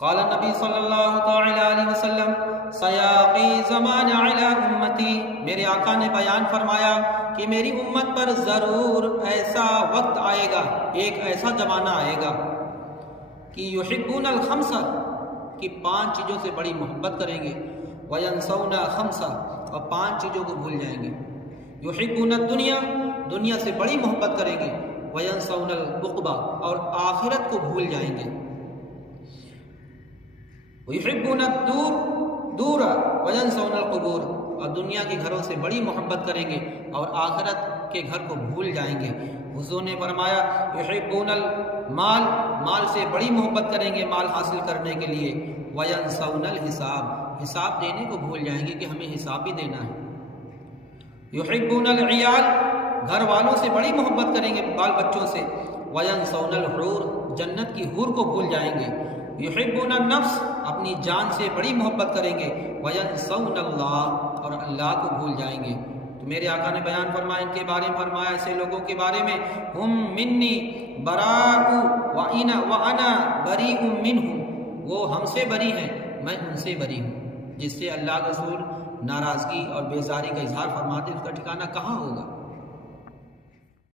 قال النبی صلی اللہ تعالی علیہ وسلم سیاقی زمان علی امتی، میرے آقا نے بیان فرمایا کہ میری امت پر ضرور ایسا وقت آئے گا، ایک ایسا زمانہ آئے گا کہ یحبون الخمس، کہ 5 چیزوں سے بڑی محبت کریں گے، وینسون خمس، اور 5 چیزوں کو بھول جائیں گے، یحبون الدنیا، دنیا سے بڑی محبت کریں گے، وینسون العقبہ، اور آخرت کو بھول جائیں گے، ویحبون الدور وینسون القبور، اور دنیا کے گھروں سے بڑی محبت کریں گے اور آخرت کے گھر کو بھول جائیں گے۔ حضور نے فرمایا یحبون المال، مال سے بڑی محبت کریں گے مال حاصل کرنے کے لیے، وینسون الحساب، حساب دینے کو بھول جائیں گے کہ ہمیں حساب بھی دینا ہے، یحبون العیال، گھر والوں سے بڑی محبت کریں گے بال بچوں سے، وینسون الحور، جنت کی حور کو بھول جائیں گے، یحبون النفس، اپنی جان سے بڑی محبت کریں گے، وینسون اللہ، اور اللہ کو بھول جائیں گے۔ تو میرے آقا نے بیان فرمایا ان کے بارے میں، فرمایا ایسے لوگوں کے بارے میں، ہم منی براء وانا بریء منہم، وہ ہم سے بری ہیں، میں ان سے بری ہوں۔ جس سے اللہ کے رسول ناراضگی اور بیزاری کا اظہار فرماتے اس کا ٹھکانہ کہاں ہوگا؟